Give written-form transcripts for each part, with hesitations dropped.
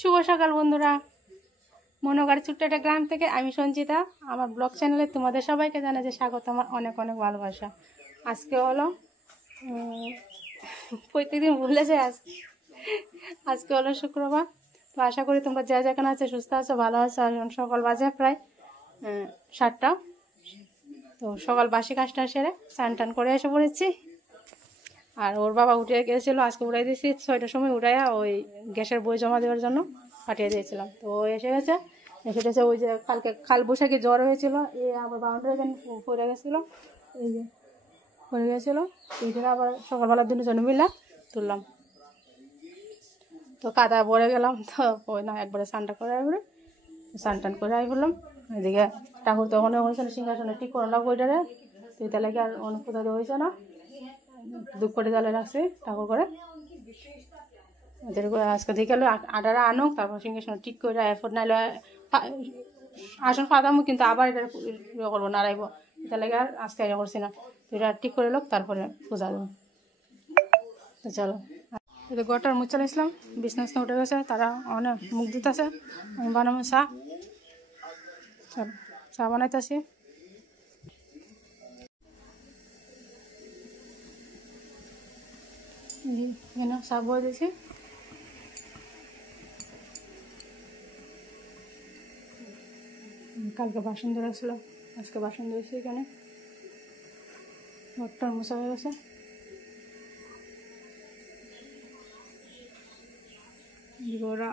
শুভ সকাল বন্ধুরা, মনোগার ছোট্ট একটা গ্রাম থেকে আমি সঞ্চিতা। আমার ব্লগ চ্যানেলে তোমাদের সবাইকে জানাই যে স্বাগত, আমার অনেক অনেক ভালোবাসা। আজকে হলো প্রত্যেকদিন ভুলে যায়, আজকে হলো শুক্রবার। তো আশা করি তোমরা যা যেখানে আছে সুস্থ আছো, ভালো আছো। সকাল বাজে প্রায় 7টা। তো সকাল বাসি কাজটা সেরে স্নান টান করে এসে পড়েছি। আর ওর বাবা উঠে গেছিলো, আজকে উড়াই দিয়েছি 6টার সময় উড়াইয়া ওই গ্যাসের বই জমা দেওয়ার জন্য পাঠিয়ে দিয়েছিলাম। তো ও এসে গেছে। ওই যে কালকে কাল বৈশাখী জ্বর হয়েছিল, আবার বাউন্ডারি পড়ে গেছিলো, এই যে পড়ে গেছিলো। এইটা আবার সকালবেলার দিনের জন্য মিলে তুললাম। তো কাদা পড়ে গেলাম, তো ওই না একবারে স্নানটা করে আসবে, স্নান টান করে আই বললাম। এদিকে ঠাকুর তখন হয়েছে না, সিংহাসনে ঠিক করে না বইটারে, তো এটা লাগে আর অনেক কোথাও হয়েছে না, দুঃখ করে জালে রাখছি ঠাকুর করে। আজকে দেখে গেলো আটারা আনুক, তারপর সিংহাসন ঠিক করে এরপর নাইলে আসন পাতামো, কিন্তু আবার এটা ইয়ে করবো, নাড়াইবো। এটা লাগে আর আজকে ইয়ে করছি না, তো এটা ঠিক করে লোক তারপরে পূজা দেবো। তো চলো, এটা গোটার মুখ চালাইছিলাম, বিজনেস উঠে গেছে, তারা অনেক মুখ দিতেছে। আমি বানাবো চা, চা বানাইতেছি। চা বয়ে দিয়েছি। কালকে বাসন ধরে ছিল, আজকে বাসন ধরেছি। এখানে ঘরটার মোছা হয়ে গেছে। ওরা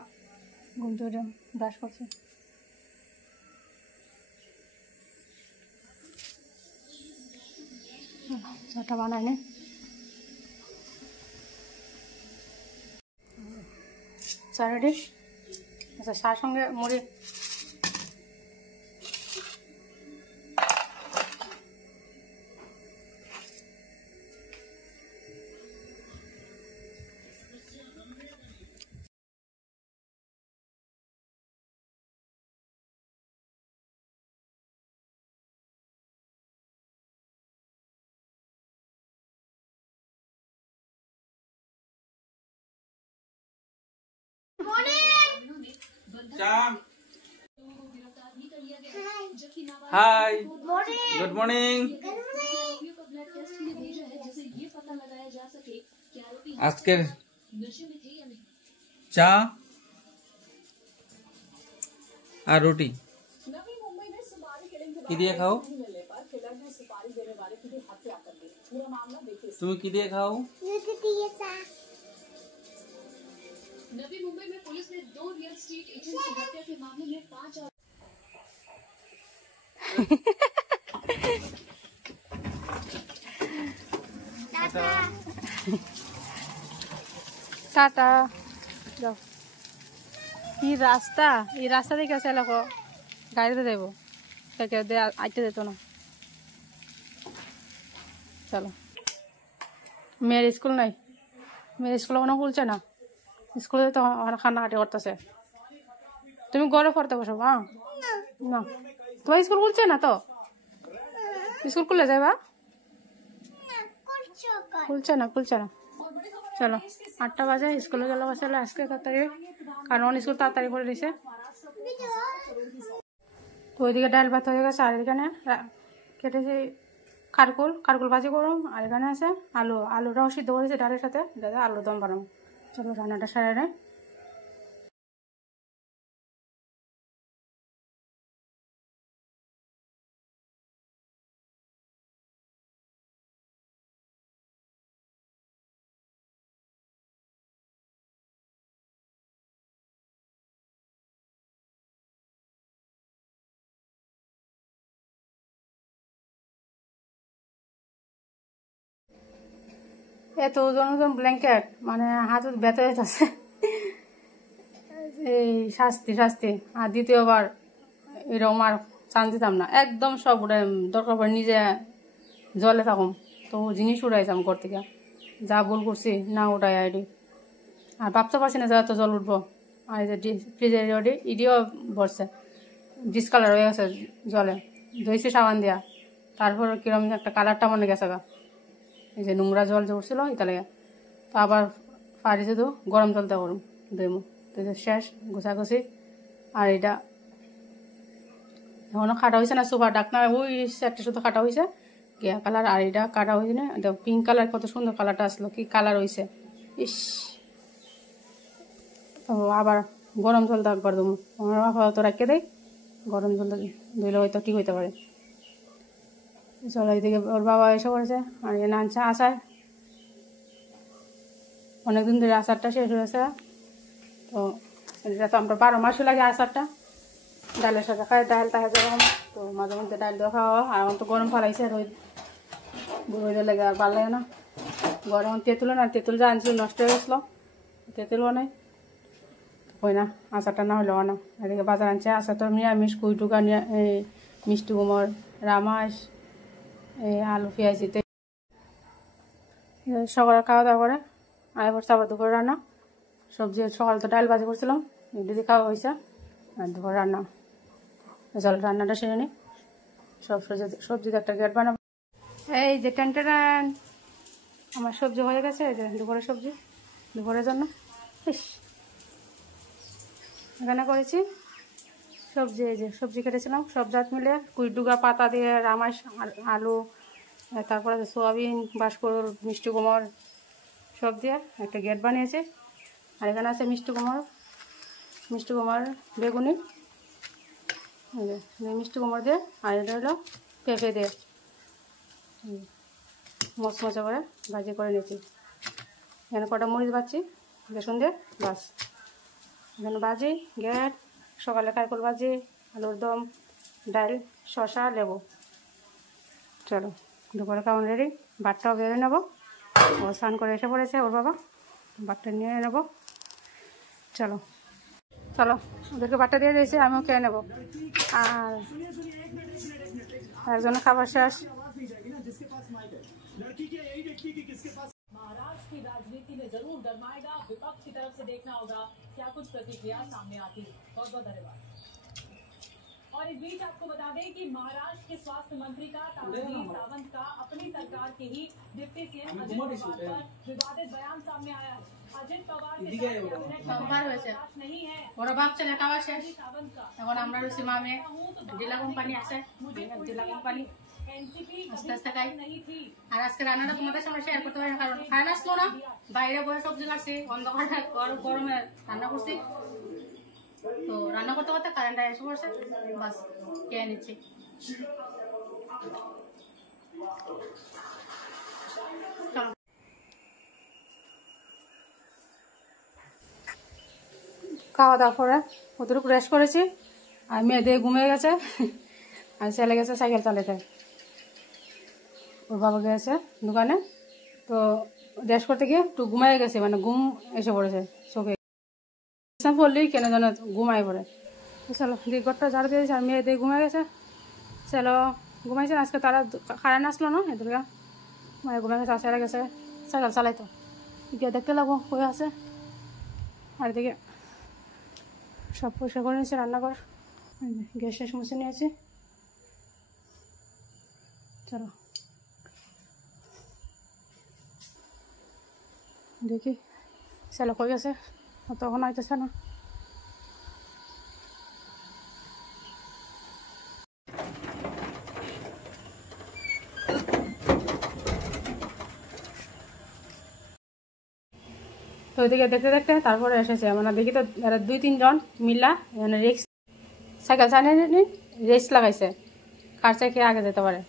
ঘুম থেকে ব্রাশ করছে। চাটা বানায়নি, চা রেডি। আচ্ছা, চার সঙ্গে মুড়ি। हाय, गुड मॉर्निंग। আজকের চা আর রুটি কি দিয়ে খাও? তুমি কি দিয়ে খাও? नवी मुंबई में पुलिस ने 2 रियल एस्टेट एजेंट की हत्या के मामले में 5 और টাটা যাও। কি রাস্তা, এই রাস্তা দেখে আছে এলাকা, গাড়িতে দেবো, আইতে যেত না। চলো, মেয়ের স্কুল নাই, মেয়ের স্কুল কোনো খুলছে না, স্কুলে তো কান্নাকাটি করতেছে। তুমি ঘরে পড়তে বসো। হ্যাঁ না, তোমার স্কুল খুলছে না তো? স্কুল খুলে যাবা? খুলছে না, খুলছে না। চলো, 8টা বাজে, স্কুলে গেলে বসে আজকে তাড়াতাড়ি, কারণ স্কুল তাড়াতাড়ি করে দিছে। তো ওইদিকে ডাল ভাত হয়ে গেছে, আর এখানে কেটেছি কারকুল ভাজি করুম, আর এখানে আছে আলুটাও সিদ্ধ করেছি ডালের সাথে, দাদা আলু দম বানাবো। চলো রান্নাটা সারা নেয়। এত ওজন ওজন ব্ল্যাঙ্কেট, মানে হাতত ব্যথা যেতেছে। এই শাস্তি। আর দ্বিতীয়বার এরকম আর চান্স দিতাম না, একদম সব উঠে, দরকার পড়ে নিজে জলে থাকুম, তো জিনিস উড়াইতাম ঘর থেকে। যা ভুল করছি না উঠাই আইডি, আর ভাবতে পারছি না যে এত জল উঠবো। আর এই যে ফ্রিজের ইডিও ভরছে, ডিসকালার হয়ে গেছে জলে, ধুইছি সাবান দিয়া, তারপর কিরম একটা কালারটা মনে গেছে গা, এই যে নোংরা জল যে উঠছিল এটা লেগে। তো আবার পারিছে তো গরম জলটা করুম ধুইমু। তো শেষ গোছাগুছি। আর এটা এখনও কাটা হয়েছে না, সোফা ডাকনা ওই সেটটা শুধু কাটা হয়েছে গিয়া কালার। আর এটা কাটা হয়েছে না, এটা পিঙ্ক কালার, কত সুন্দর কালারটা আসলো, কি কালার হয়েছে ইস। তো আবার গরম জলটা একবার দেবো, আমার আপাতত রাখিয়ে দেয়, গরম জলটা ধুইলে হয়তো ঠিক হইতে পারে। চলো এইদিকে ওর বাবা এসে পড়েছে, আর এ নানছে আচার, অনেকদিন ধরে আচারটা শেষ হয়েছে। তো এটা তো আমরা 12 মাসও লাগে আচারটা, ডালের সাথে খাই, ডাল তাহা যেরকম, তো মাঝে মধ্যে ডাল দেওয়া খাওয়া। আর এখন তো গরম ফলাইছে, রোদের লেগে আর ভালো লাগে না। গরম তেঁতুল না, তেঁতুল যা আনছিল নষ্ট হয়ে গেছিলো, তেঁতুলও নেই, হয় না আচারটা না হলেও না। এদিকে বাজার আনছে আচার, তো নিরামিষ কুইটুকা, এই মিষ্টি কুমড়, রামাস, এই আলু পেঁয়াজিতে। সকালে খাওয়া দাওয়া করে আয় পড়ছে আবার দুপুরে রান্না। সবজি সকাল তো ডাল ভাজি করছিলাম, দিদি খাওয়া হয়েছে, আর দুপুরে রান্না। চল রান্নাটা সেরে নিই, সব সবজিতে একটা গেট বানাবো। এই যে টেন আমার সবজি হয়ে গেছে, এই যে দুপুরের সবজি, দুপুরের জন্য ইস এখানে করেছি সবজি। এই যে সবজি কেটেছিলাম সব জাত মিলে, কুইডুগা পাতা দিয়ে, রামাস, আলু, তারপরে সোয়াবিন, বাঁশকুড়ুল, মিষ্টি কুমড় সব দিয়ে একটা গেট বানিয়েছি। আর এখানে আছে মিষ্টি কুমড় বেগুনি, মিষ্টি কুমড় দিয়ে, আর এটা হলো পেঁপে দিয়ে মচমচে করে ভাজি করে নিয়েছি। এখানে কটা মরিচ বাচ্ছি বেসন দিয়ে, বাস। এখানে ভাজি, গেট, সকালে কারকল ভাজি, আলুর দম, ডাল, শসা, লেবু। চলো দুপুরে খাওয়ান রেডি, ভাতটাও বেড়ে নেবো। ও স্নান করে এসে পড়েছে ওর বাবা, ভাতটা নিয়ে নেবো। চলো চলো ওদেরকে ভাতটা দিয়ে দিয়েছি, আমিও খেয়ে নেবো। আর একজনের খাবার শেষ। महाराष्ट्र की राजनीति में जरूर गरमाएगा, विपक्ष की तरफ से देखना होगा क्या कुछ प्रतिक्रिया सामने आती है। बहुत बहुत धन्यवाद। और इस बीच आपको बता दें कि महाराष्ट्र के स्वास्थ्य मंत्री का तानाजी सावंत का अपनी सरकार के ही डिप्टी सीएम अजित पवार पर विवादित बयान सामने आया है। अजित पवार के साथ नहीं है ওরা ভাবছে না খাওয়া শেষ, सावंत का এখন আমরা রয়েছি মামে, জেলা কোম্পানি আছে, জেলা কোম্পানি एनसीपी আস্তে আস্তে খাই। नहीं थी। আর আজকে রান্নাটা তোমাদের সামনে শেয়ার করতে পারি না, কারণ খায় আসলো না, বাইরে বসে সবজি কাটছি, অন্ধকারে গরমে রান্না করছি। তো রান্না করতে করতে কারেন্টটা এসে পড়ছে, বাস খেয়ে নিচ্ছি। খাওয়া দাওয়া করে কতটুকু রেস্ট করেছি, আর মেয়েদের ঘুমিয়ে গেছে, আর ছেলে গেছে সাইকেল চালাতে, ওর বাবা গেছে দোকানে। তো রেস্ট করতে গিয়ে একটু ঘুমাই গেছে, মানে ঘুম এসে পড়েছে চোখে, পড়লেই কেন যেন ঘুমাই পড়ে। চলো দিকটা ঝাড়ু দিয়েছে, আর মেয়েদের ঘুমাই গেছে, চলো ঘুমাইছে। আজকে তারা কারেন্ট আসলো না, এদেরকে মানে ঘুমাই গেছে, ছেলে গেছে সাইকেল চালাইতো, গিয়ে দেখতে লাগবো হয়ে আছে। আর এদিকে সব পরিষ্কার করে নিয়েছি, রান্নাঘর, গ্যাস শেষ মুছে নিয়েছি। চলো দেখি ছেলে কই গেছে, তখন আইতেছে না। তো ওইদিকে দেখতে দেখতে তারপরে এসেছে, মানে দেখি তো এরা 2-3 জন মিলা এখানে রিক্স সাইকেল চালিয়ে রেস লাগাইছে, কার চাইকে আগে যেতে পারে।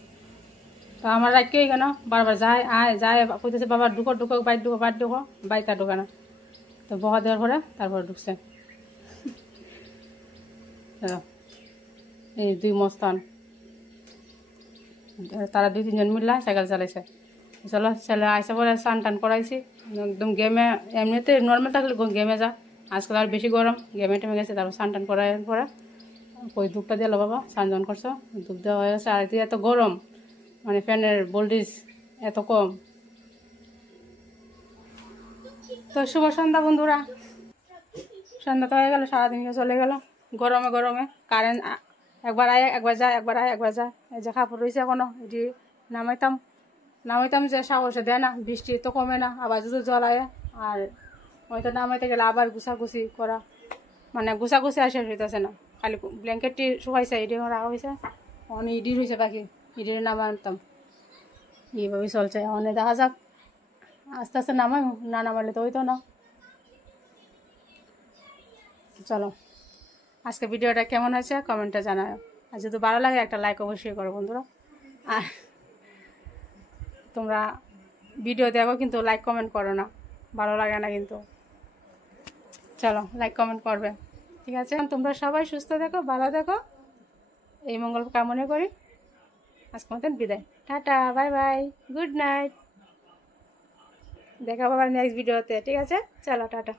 তো আমার রাখকে কেন বারবার যায় যায় কইতেছে বাবা ঢুকো ঢুকো বাইর ঢুকো বাইর ঢুকো, বাইরটা ঢুকে না। তো বহা দেওয়ার পরে তারপরে ঢুকছে। এই 2 মস্তান, তারা 2-3 জন মিললা সাইকেল চালাইছে। চলো ছেলে আইসে পরে স্নান টান করাইছি, একদম গেমে, এমনিতে নর্মাল থাকলে গেমে যা, আজকাল আর বেশি গরম, গেমে টেমে গেছে। তারপর স্নান টান করার পরে কই ধূপটা দিল বাবা, স্নান করছো, ধূপ দেওয়া হয়ে গেছে। আর এত গরম, মানে ফ্যানের ভোল্টেজ এত কম। তো শুভ সন্ধ্যা বন্ধুরা, সন্ধ্যা তো হয়ে গেল, সারাদিন চলে গেল গরমে গরমে। কারেন্ট একবার আয় একবার যায়, একবার আয় একবার যায়। এই যে কাপড় রয়েছে এখনো, এটি নামাইতাম যে সাহসে দেয় না, বৃষ্টি তো কমে না, আবার যদি জল আয়, আর হয়তো নামাইতে গেলে আবার গুছাগুছি করা মানে গুছাগুছি আর শেষ হইতেছে না, খালি ব্ল্যাঙ্কেটটি শুকাইছে, ইডি রাখা হয়েছে, অনেক ইডির হয়েছে বাকি, ইডির নামা আনতাম, এইভাবেই চলছে। অনেক দেখা যাক আস্তে আস্তে নামাই, না নামালে তো হইতো না। চলো আজকে ভিডিওটা কেমন হয়েছে কমেন্টে জানাও, আর যদি ভালো লাগে একটা লাইক অবশ্যই করো বন্ধুরা। আর তোমরা ভিডিও দেখো কিন্তু লাইক কমেন্ট করো না, ভালো লাগে না কিন্তু। চলো লাইক কমেন্ট করবে, ঠিক আছে? তোমরা সবাই সুস্থ দেখো, ভালো দেখো, এই মঙ্গল কামনা করি। আজকে মতন বিদায়, tata, bye bye, good night, দেখা পাবার নেক্সট ভিডিওতে, ঠিক আছে? চলো টাটা।